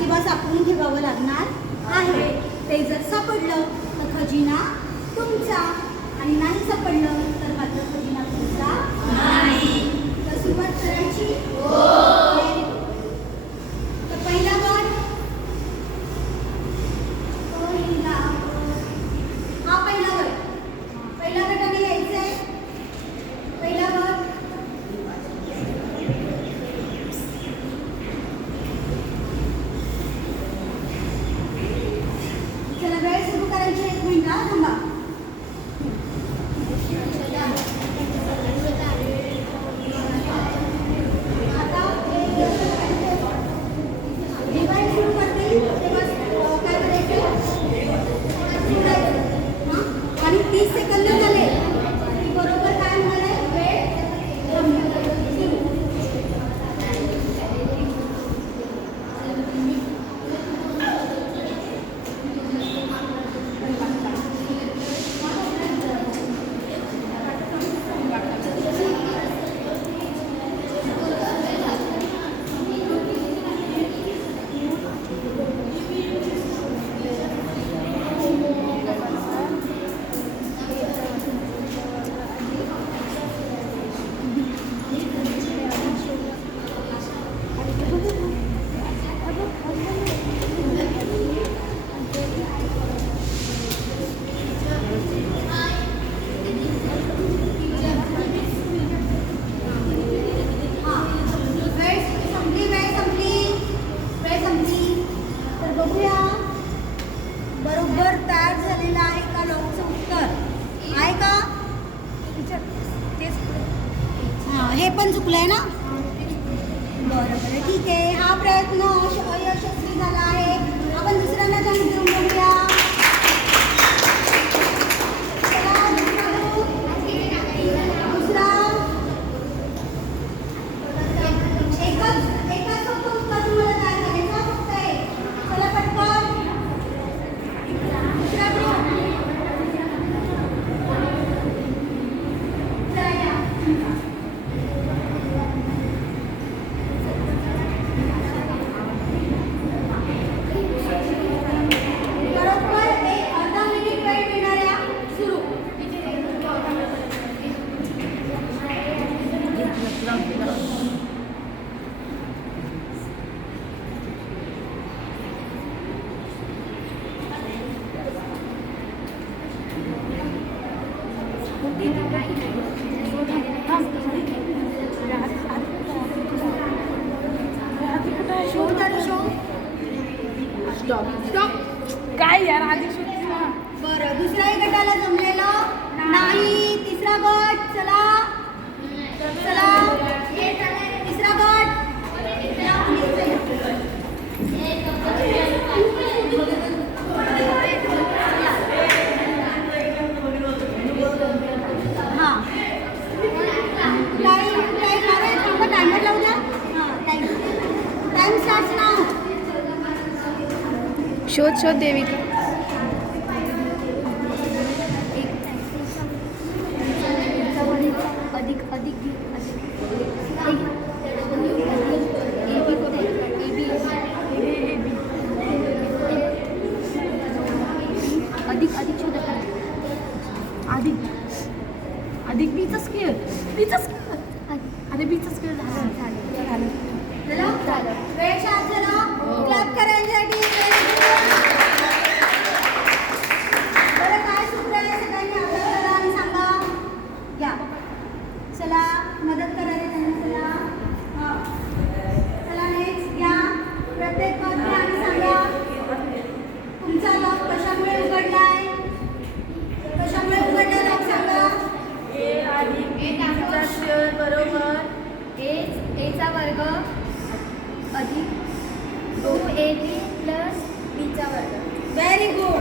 किंवा सापडून ठेवावं लागणार आहे. ते जर सापडलं तर खजिना तुमचा. आणि नाही सापडलं 看看吧 हे पण चुकलं आहे ना? बरं बरं. ठीक आहे. हा प्रयत्न अयशस्वी झाला आहे. आपण दुसऱ्यांना जाऊन શોધ શોધ દેવી मदत करायची त्यांना चला चला नेक्स्ट घ्या. प्रत्येक पद आणि सांगा. तुमचा लॉक कशामुळे उघडलाय? कशामुळे उघडला लॉक सांगा? ए आणि ए टाकूचा शेअर बरोबर. ए एचा वर्ग अधिक. टू ए बी प्लस बीचा वर्ग. Very good